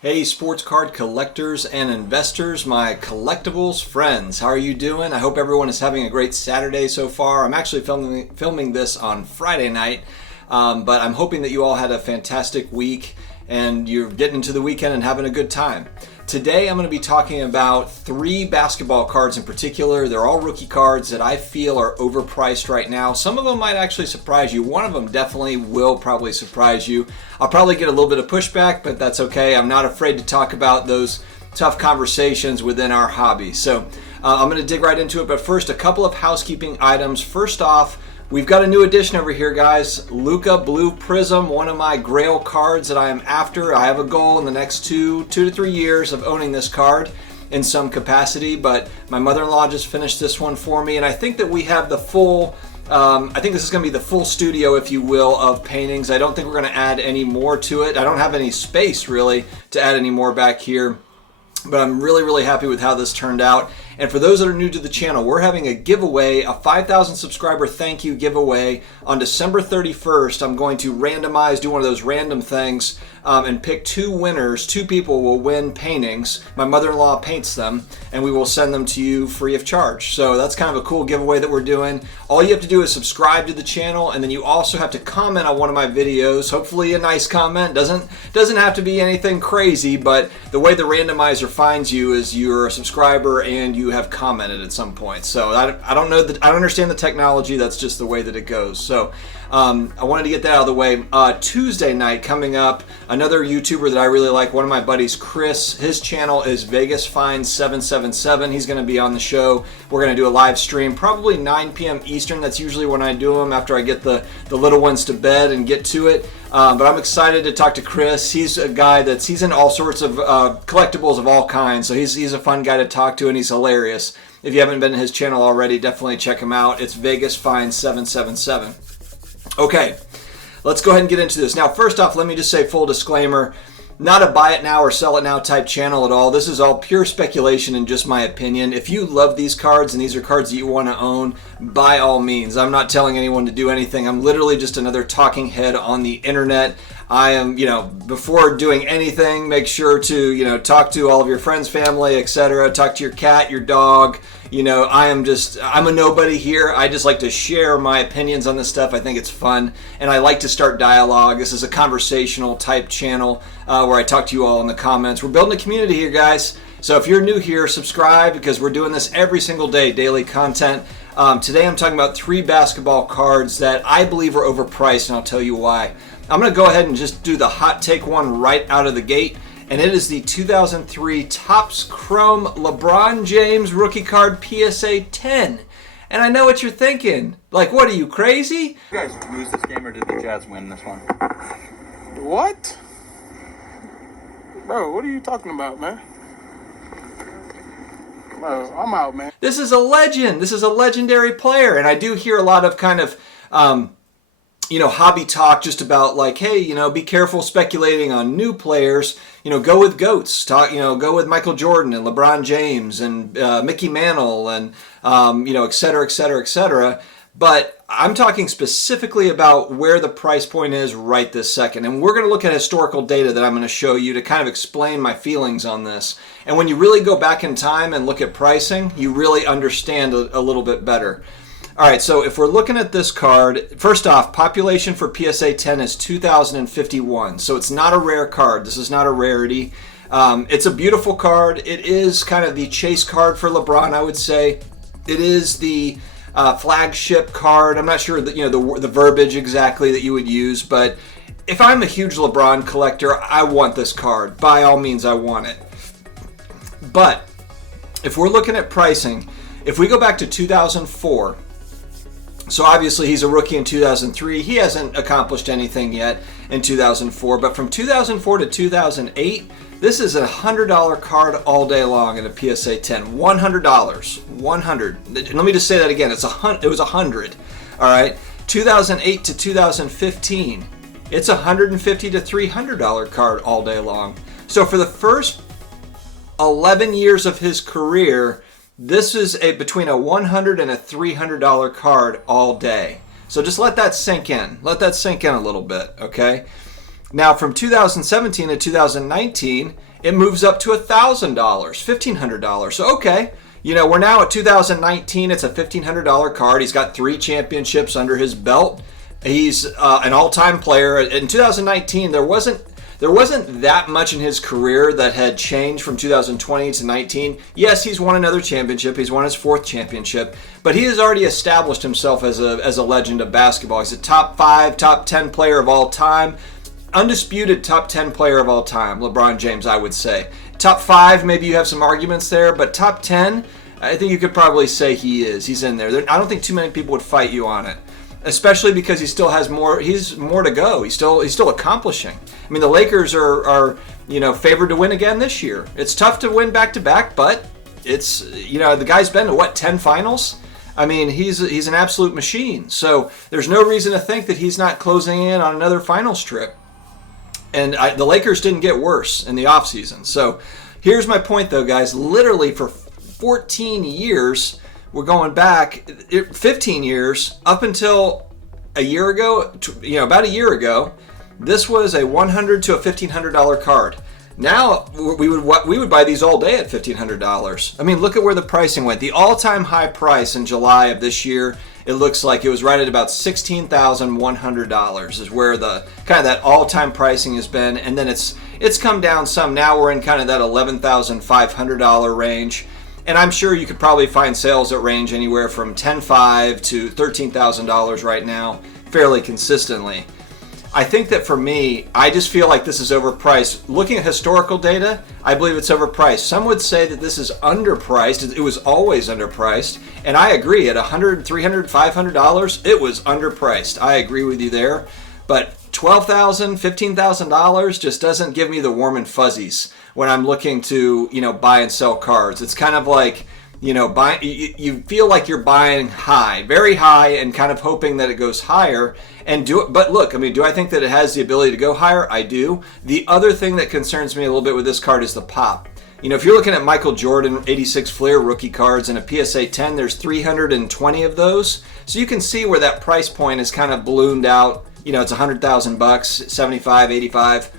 Hey, sports card collectors and investors, my collectibles friends, how are you doing? I hope everyone is having a great Saturday so far. I'm actually filming this on Friday night, but I'm hoping that you all had a fantastic week and you're getting into the weekend and having a good time. Today I'm going to be talking about 3 basketball cards in particular. They're all rookie cards that I feel are overpriced right now. Some of them might actually surprise you. One of them definitely will probably surprise you. I'll probably get a little bit of pushback, but that's okay. I'm not afraid to talk about those tough conversations within our hobby. So I'm going to dig right into it, but first a couple of housekeeping items. First off, we've got a new addition over here, guys. Luka Blue Prism, one of my grail cards that I am after. I have a goal in the next 2 to 3 years of owning this card in some capacity, but my mother-in-law just finished this one for me, and I think that we have the full, I think this is going to be the full studio, if you will, of paintings. I don't think we're going to add any more to it. I don't have any space, really, to add any more back here. But I'm really happy with how this turned out. And for those that are new to the channel, we're having a giveaway, a 5,000 subscriber thank you giveaway on December 31st. I'm going to do one of those random things and pick 2 winners. 2 people will win paintings. My mother-in-law paints them, and we will send them to you free of charge. So that's kind of a cool giveaway that we're doing. All you have to do is subscribe to the channel, and then you also have to comment on one of my videos. Hopefully a nice comment. Doesn't have to be anything crazy, but the way the randomizer finds you is you're a subscriber and you have commented at some point. So I don't understand the technology. That's just the way that it goes. So I wanted to get that out of the way. Tuesday night coming up, another YouTuber that I really like, one of my buddies, Chris. His channel is Vegas Finds 777. He's going to be on the show. We're going to do a live stream, probably 9 p.m. Eastern. That's usually when I do them, after I get the little ones to bed and get to it. But I'm excited to talk to Chris. He's a guy he's in all sorts of collectibles of all kinds. So he's a fun guy to talk to, and he's hilarious. If you haven't been to his channel already, definitely check him out. It's Vegas Finds 777. Okay, let's go ahead and get into this. Now, first off, let me just say full disclaimer, not a buy it now or sell it now type channel at all. This is all pure speculation and just my opinion. If you love these cards and these are cards that you want to own, by all means. I'm not telling anyone to do anything. I'm literally just another talking head on the internet. I am, before doing anything, make sure to, talk to all of your friends, family, etc. Talk to your cat, your dog. I'm a nobody here. I just like to share my opinions on this stuff. I think it's fun, and I like to start dialogue. This is a conversational type channel where I talk to you all in the comments. We're building a community here, guys. So if you're new here, subscribe, because we're doing this every single day, daily content. Today I'm talking about 3 basketball cards that I believe are overpriced, and I'll tell you why. I'm going to go ahead and just do the hot take one right out of the gate, and it is the 2003 Topps Chrome LeBron James rookie card PSA 10. And I know what you're thinking. Like, what are you, crazy? You guys lose this game, or did the Jazz win this one? What? Bro, what are you talking about, man? Bro, I'm out, man. This is a legend. This is a legendary player. And I do hear a lot of kind of, hobby talk just about like, hey, be careful speculating on new players. Go with GOATs. Go with Michael Jordan and LeBron James and Mickey Mantle and, et cetera, et cetera, et cetera. But I'm talking specifically about where the price point is right this second. And we're going to look at historical data that I'm going to show you to kind of explain my feelings on this. And when you really go back in time and look at pricing, you really understand a little bit better. All right, so if we're looking at this card, first off, population for PSA 10 is 2,051. So it's not a rare card. This is not a rarity. It's a beautiful card. It is kind of the chase card for LeBron, I would say. It is the flagship card. I'm not sure that the verbiage exactly that you would use, but if I'm a huge LeBron collector, I want this card. By all means, I want it. But if we're looking at pricing, if we go back to 2004, so obviously he's a rookie in 2003. He hasn't accomplished anything yet in 2004, but from 2004 to 2008, this is a $100 card all day long in a PSA 10. $100. 100. Let me just say that again. It was 100. All right. 2008 to 2015, it's a $150 to $300 card all day long. So for the first 11 years of his career, this is between a $100 and a $300 card all day. So just let that sink in. Let that sink in a little bit, okay? Now, from 2017 to 2019, it moves up to $1,000, $1,500. So, okay, we're now at 2019. It's a $1,500 card. He's got 3 championships under his belt. He's an all-time player. In 2019, there wasn't that much in his career that had changed from 2020 to 19. Yes, he's won another championship. He's won his 4th championship, but he has already established himself as a legend of basketball. He's a top 5, top 10 player of all time. Undisputed top 10 player of all time, LeBron James, I would say. Top 5, maybe you have some arguments there, but top 10, I think you could probably say he is. He's in there. I don't think too many people would fight you on it, especially because he still has more. He's more to go. He's still accomplishing. I mean, the Lakers are favored to win again this year. It's tough to win back to back, but it's the guy's been to 10 finals. I mean, he's an absolute machine. So there's no reason to think that he's not closing in on another finals trip. And the Lakers didn't get worse in the offseason. So here's my point, though, guys. Literally for 14 years, we're going back 15 years up until a year ago, about a year ago, this was a $100 to a $1,500 card. Now we would buy these all day at $1,500. I mean, look at where the pricing went. The all-time high price in July of this year, it looks like it was right at about $16,100 is where the kind of that all-time pricing has been, and then it's come down some. Now we're in kind of that $11,500 range, and I'm sure you could probably find sales that range anywhere from $10,500 to $13,000 right now, fairly consistently. I think that for me, I just feel like this is overpriced. Looking at historical data, I believe it's overpriced. Some would say that this is underpriced. It was always underpriced. And I agree, at $100, $300, $500, it was underpriced. I agree with you there. But $12,000, $15,000 just doesn't give me the warm and fuzzies when I'm looking to, buy and sell cards. It's kind of like, you feel like you're buying high, very high, and kind of hoping that it goes higher. But look, do I think that it has the ability to go higher? I do. The other thing that concerns me a little bit with this card is the pop. If you're looking at Michael Jordan 86 Fleer rookie cards and a PSA 10, there's 320 of those. So you can see where that price point is kind of ballooned out. It's $100,000, 75, 85.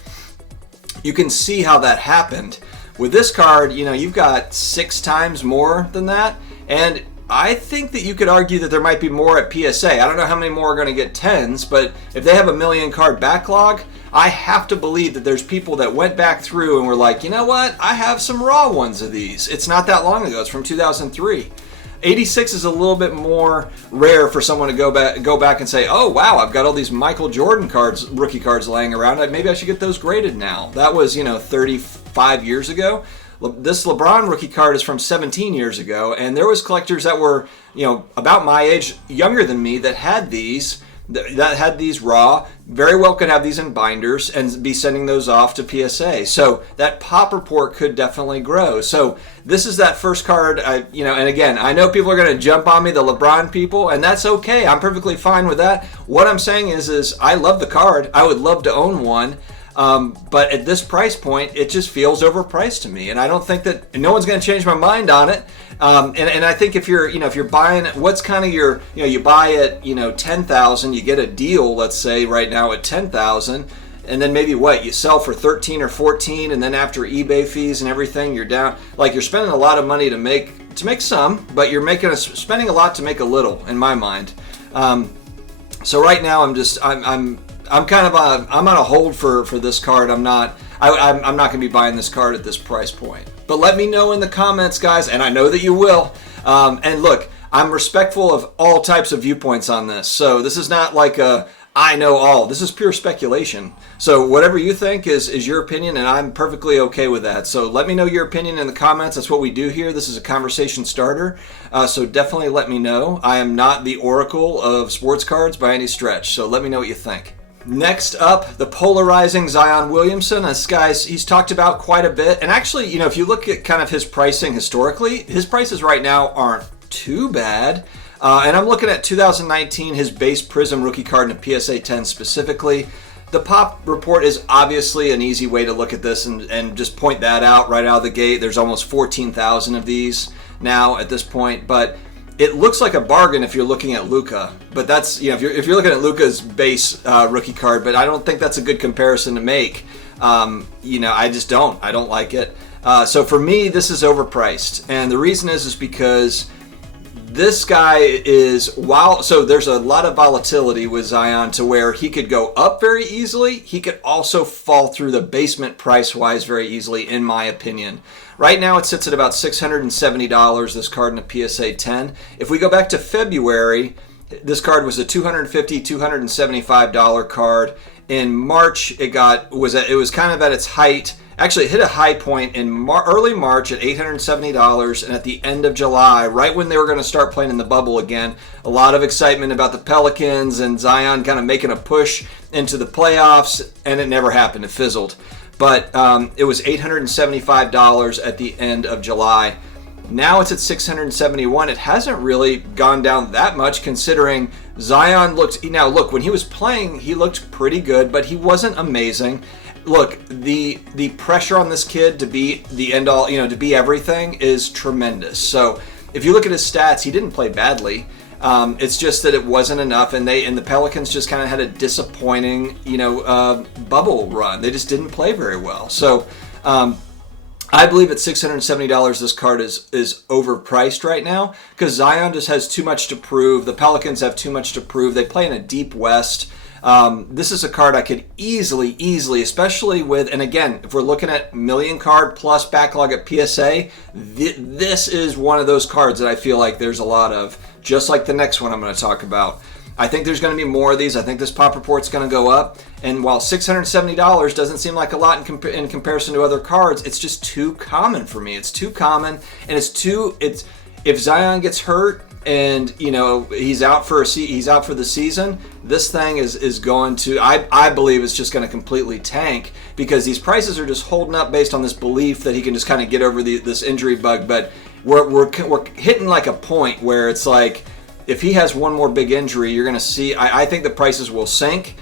You can see how that happened. With this card, you've got 6 times more than that, and I think that you could argue that there might be more at PSA. I don't know how many more are going to get 10s, but if they have a million card backlog, I have to believe that there's people that went back through and were like, you know what, I have some raw ones of these. It's not that long ago. It's from 2003. 86 is a little bit more rare for someone to go back and say, oh, wow, I've got all these Michael Jordan cards, rookie cards laying around. Maybe I should get those graded now. That was, 35 years ago. This LeBron rookie card is from 17 years ago, and there was collectors that were, about my age, younger than me, that had these raw, very well could have these in binders and be sending those off to PSA. So that pop report could definitely grow. So this is that first card, and again, I know people are going to jump on me, the LeBron people, and that's okay. I'm perfectly fine with that. What I'm saying is I love the card. I would love to own one. But at this price point, it just feels overpriced to me, and I don't think that no one's going to change my mind on it. And I think if you're buying, what's kind of your, you buy at, $10,000, you get a deal, let's say right now at $10,000, and then maybe you sell for 13 or 14, and then after eBay fees and everything, you're down, like you're spending a lot of money to make some, but you're spending a lot to make a little, in my mind. So right now I'm on a hold for this card. I'm not going to be buying this card at this price point. But let me know in the comments, guys, and I know that you will. And look, I'm respectful of all types of viewpoints on this. So this is not like I know all. This is pure speculation. So whatever you think is your opinion, and I'm perfectly okay with that. So let me know your opinion in the comments. That's what we do here. This is a conversation starter. So definitely let me know. I am not the oracle of sports cards by any stretch. So let me know what you think. Next up, the polarizing Zion Williamson. This guy's, he's talked about quite a bit. And actually, if you look at kind of his pricing historically, his prices right now aren't too bad. And I'm looking at 2019, his base Prism rookie card in a PSA 10 specifically. The pop report is obviously an easy way to look at this and just point that out right out of the gate. There's almost 14,000 of these now at this point. But it looks like a bargain if you're looking at Luka, but that's, if you're looking at Luka's base rookie card, but I don't think that's a good comparison to make. I just don't. I don't like it. So for me, this is overpriced, and the reason is because this guy is, so there's a lot of volatility with Zion to where he could go up very easily. He could also fall through the basement price-wise very easily, in my opinion. Right now it sits at about $670, this card in a PSA 10. If we go back to February, this card was a $250, $275 card. In March, it was kind of at its height. Actually, it hit a high point in early March at $870, and at the end of July, right when they were going to start playing in the bubble again, a lot of excitement about the Pelicans and Zion kind of making a push into the playoffs, and it never happened. It fizzled. But it was $875 at the end of July. Now it's at $671. It hasn't really gone down that much considering Zion looked... Now, look, when he was playing, he looked pretty good, but he wasn't amazing. Look, the pressure on this kid to be the end all, to be everything is tremendous. So if you look at his stats, he didn't play badly. It's just that it wasn't enough, and the Pelicans just kind of had a disappointing, bubble run. They just didn't play very well. So I believe at $670, this card is overpriced right now because Zion just has too much to prove. The Pelicans have too much to prove. They play in a deep West. This is a card I could easily, especially with, and again, if we're looking at million card plus backlog at PSA, this is one of those cards that I feel like there's a lot of, just like the next one I'm going to talk about. I think there's going to be more of these. I think this pop report's going to go up, and while $670 doesn't seem like a lot in comparison to other cards, it's just too common for me. It's too common, and if Zion gets hurt, and he's out for the season, this thing is going to, I believe it's just going to completely tank because these prices are just holding up based on this belief that he can just kind of get over this injury bug. But we're hitting like a point where it's like if he has one more big injury, you're going to see, I think the prices will sink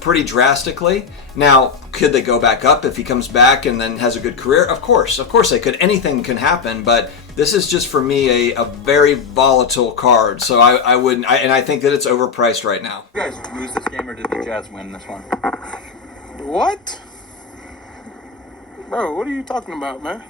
pretty drastically. Now, could they go back up if he comes back and then has a good career? Of course they could. Anything can happen, but this is just for me a very volatile card. So I wouldn't, and I think that it's overpriced right now. Did you guys lose this game or did the Jazz win this one? What? Bro, what are you talking about, man?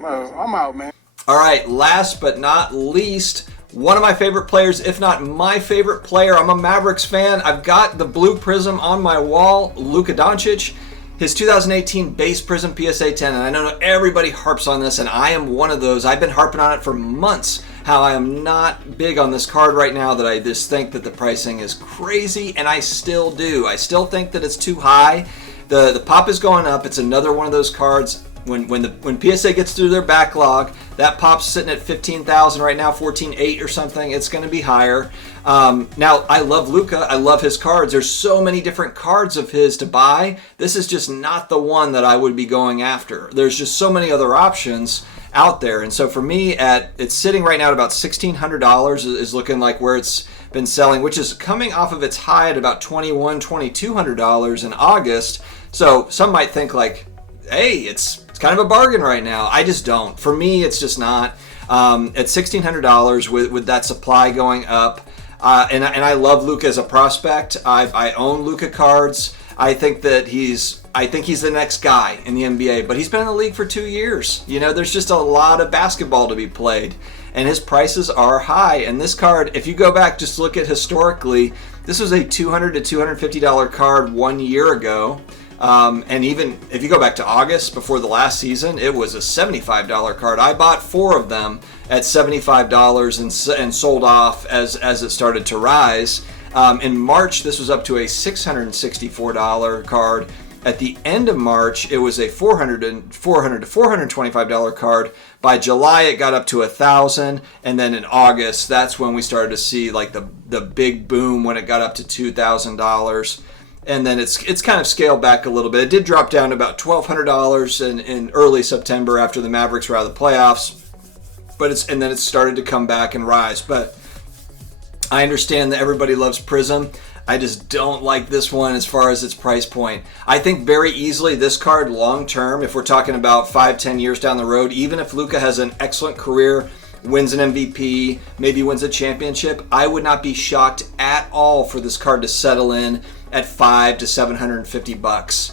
Bro, I'm out, man. All right, last but not least, one of my favorite players, if not my favorite player. I'm a Mavericks fan. I've got the blue prism on my wall, Luka Doncic. His 2018 base prism PSA 10, and I know everybody harps on this, and I am one of those. I've been harping on it for months, how I am not big on this card right now, that I just think that the pricing is crazy, and I still do. I still think that it's too high. The pop is going up. It's another one of those cards. When PSA gets through their backlog, that pop's sitting at 15,000 right now, 14.8 or something. It's going to be higher. Now, I love Luka. I love his cards. There's so many different cards of his to buy. This is just not the one that I would be going after. There's just so many other options out there. And so for me, it's sitting right now at about $1,600 is looking like where it's been selling, which is coming off of its high at about $2,100, $2,200 in August. So some might think like, hey, it's kind of a bargain right now. I just don't. For me, it's just not. At $1,600 with that supply going up, and I love Luka as a prospect. I own Luka cards. I think he's the next guy in the NBA, but he's been in the league for 2 years. There's just a lot of basketball to be played, and his prices are high. And this card, if you go back, just look at historically, this was a $200 to $250 card 1 year ago. And even if you go back to August before the last season, it was a $75 card. I bought 4 of them at $75 and sold off as it started to rise. In March, this was up to a $664 card. At the end of March, it was a $400 to $425 card. By July, it got up to $1,000, and then in August, that's when we started to see like the big boom when it got up to $2,000. And then it's kind of scaled back a little bit. It did drop down to about $1,200 in early September after the Mavericks were out of the playoffs. And then it started to come back and rise. But I understand that everybody loves Prism. I just don't like this one as far as its price point. I think very easily this card long term, if we're talking about 5-10 years down the road, even if Luka has an excellent career, wins an MVP, maybe wins a championship, I would not be shocked at all for this card to settle in at $500 to $750.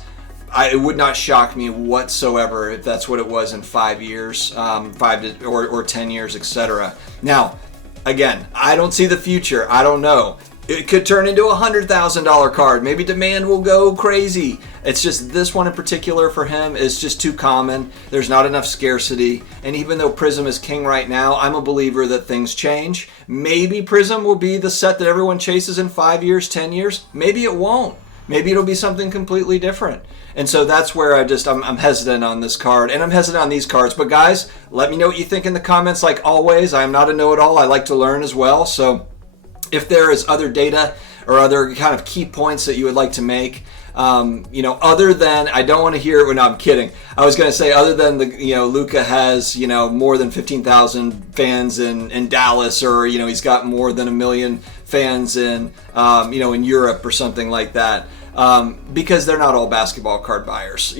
It would not shock me whatsoever if that's what it was in 5 years, 10 years, etc. Now, again, I don't see the future. I don't know. It could turn into a $100,000 card. Maybe demand will go crazy. It's just this one in particular for him is just too common. There's not enough scarcity. And even though Prism is king right now, I'm a believer that things change. Maybe Prism will be the set that everyone chases in 5 years, 10 years. Maybe it won't. Maybe it'll be something completely different. And so that's where I'm hesitant on this card, and I'm hesitant on these cards. But guys, let me know what you think in the comments. Like always, I'm not a know-it-all. I like to learn as well. So if there is other data or other kind of key points that you would like to make, other than, I don't want to hear, well, no, I'm kidding. I was going to say, other than Luka has, more than 15,000 fans in Dallas, or, he's got more than 1 million fans in Europe or something like that. Because they're not all basketball card buyers,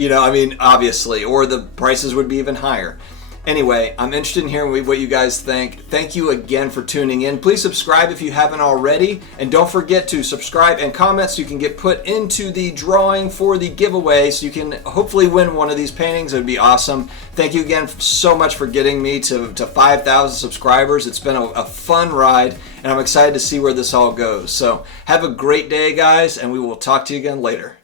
obviously, or the prices would be even higher. Anyway, I'm interested in hearing what you guys think. Thank you again for tuning in. Please subscribe if you haven't already. And don't forget to subscribe and comment so you can get put into the drawing for the giveaway so you can hopefully win one of these paintings. It would be awesome. Thank you again so much for getting me to 5,000 subscribers. It's been a fun ride, and I'm excited to see where this all goes. So have a great day, guys, and we will talk to you again later.